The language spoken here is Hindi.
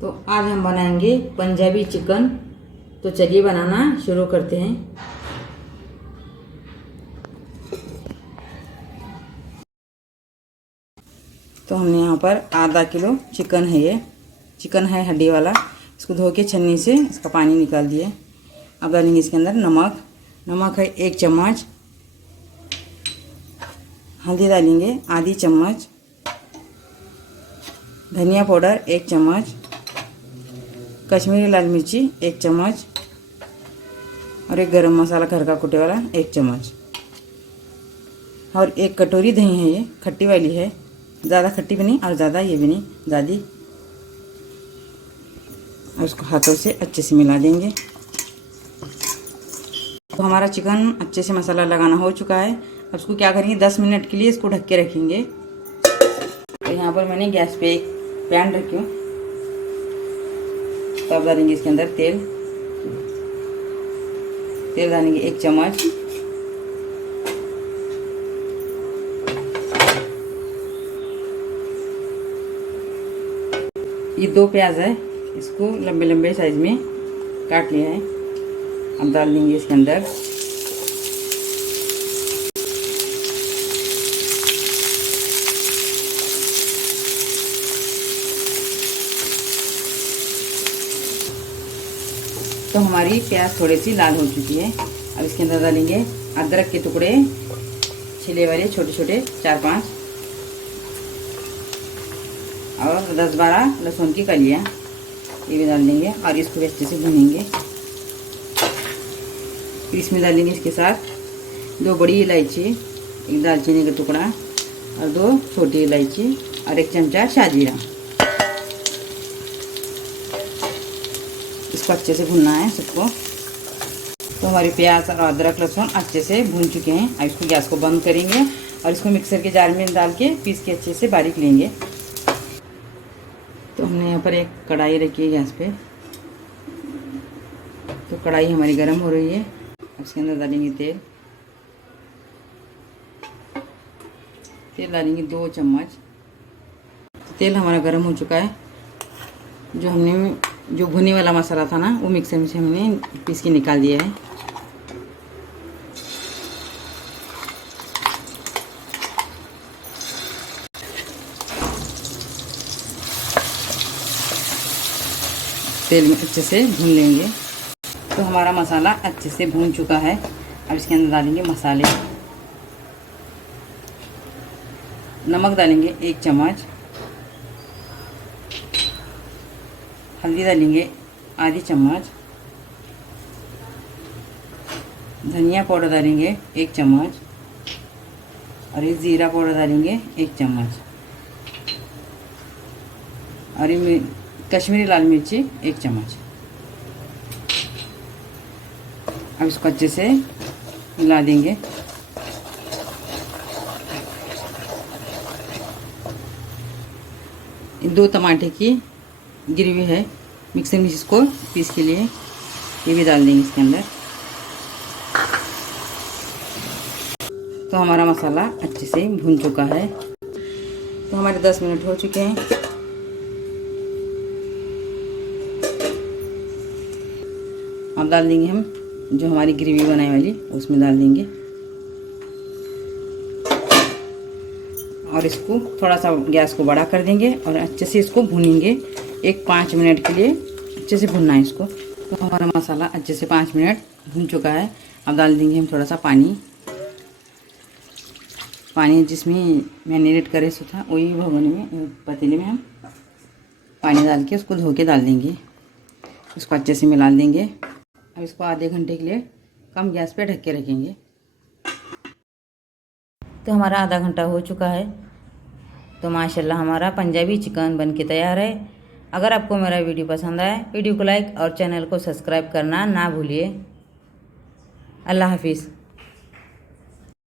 तो आज हम बनाएंगे पंजाबी चिकन। तो चलिए बनाना शुरू करते हैं। तो हमने यहाँ पर आधा किलो चिकन है, ये चिकन है हड्डी वाला। इसको धो के छन्नी से इसका पानी निकाल दिए। अब डालेंगे इसके अंदर नमक। नमक है 1 चम्मच। हल्दी डालेंगे आधी चम्मच। धनिया पाउडर 1 चम्मच। कश्मीरी लाल मिर्ची 1 चम्मच और एक गरम मसाला घर का कुटे वाला 1 चम्मच और 1 कटोरी दही है, ये खट्टी वाली है। ज़्यादा खट्टी भी नहीं और ज़्यादा ये भी नहीं ज़्यादा। और उसको हाथों से अच्छे से मिला देंगे। तो हमारा चिकन अच्छे से मसाला लगाना हो चुका है। अब इसको क्या करेंगे, 10 मिनट के लिए इसको ढक के रखेंगे। तो यहाँ पर मैंने गैस पे एक पैन रखी हूँ। तो अब डालेंगे इसके अंदर तेल। तेल डालेंगे 1 चम्मच। ये 2 प्याज है, इसको लंबे लंबे साइज में काट लिया है। अब डाल देंगे इसके अंदर। तो हमारी प्याज थोड़ी सी लाल हो चुकी है। अब इसके अंदर डालेंगे अदरक के टुकड़े छिले वाले छोटे छोटे 4-5 और 10-12 लहसुन की कलियाँ, ये भी डाल देंगे और इसको भी अच्छे से भूनेंगे। फिर इसमें डालेंगे इसके साथ 2 बड़ी इलायची, 1 दालचीनी का टुकड़ा और 2 छोटी इलायची और 1 चमचा शाजीरा। इसको अच्छे से भूनना है सबको। तो हमारी प्याज और अदरक लहसुन अच्छे से भून चुके हैं। अब इसको गैस को बंद करेंगे और इसको मिक्सर के जार में डाल के पीस के अच्छे से बारीक लेंगे। तो हमने यहाँ पर एक कढ़ाई रखी है गैस पे। तो कढ़ाई हमारी गर्म हो रही है। अब इसके अंदर डालेंगे तेल। तेल डालेंगे 2 चम्मच। तेल हमारा गर्म हो चुका है। जो भुने वाला मसाला था ना, वो मिक्सर में से हमने पीस के निकाल दिया है। तेल में अच्छे से भून लेंगे। तो हमारा मसाला अच्छे से भून चुका है। अब इसके अंदर डालेंगे मसाले। नमक डालेंगे 1 चम्मच। हल्दी डालेंगे आधी चम्मच। धनिया पाउडर डालेंगे 1 चम्मच और ये ज़ीरा पाउडर डालेंगे 1 चम्मच और ये कश्मीरी लाल मिर्ची 1 चम्मच। अब इसको अच्छे से मिला देंगे। ये 2 टमाटर की ग्रेवी है, मिक्सर में इसको पीस के लिए, ये भी डाल देंगे इसके अंदर। तो हमारा मसाला अच्छे से भून चुका है। तो हमारे 10 मिनट हो चुके हैं। अब डाल देंगे हम जो हमारी ग्रेवी बनाई वाली, उसमें डाल देंगे और इसको थोड़ा सा गैस को बड़ा कर देंगे और अच्छे से इसको भूनेंगे। 5 मिनट के लिए अच्छे से भूनना है इसको। तो हमारा मसाला अच्छे से 5 मिनट भून चुका है। अब डाल देंगे हम थोड़ा सा पानी जिसमें मैरिनेट करे सो था, वही भगोने में पतीले में हम पानी डाल के उसको धो के डाल देंगे। इसको अच्छे से मिला देंगे। अब इसको आधे घंटे के लिए कम गैस पे ढक के रखेंगे। तो हमारा आधा घंटा हो चुका है। तो माशाल्लाह हमारा पंजाबी चिकन बन के तैयार है। अगर आपको मेरा वीडियो पसंद आए, वीडियो को लाइक और चैनल को सब्सक्राइब करना ना भूलिए। अल्लाह हाफिज़।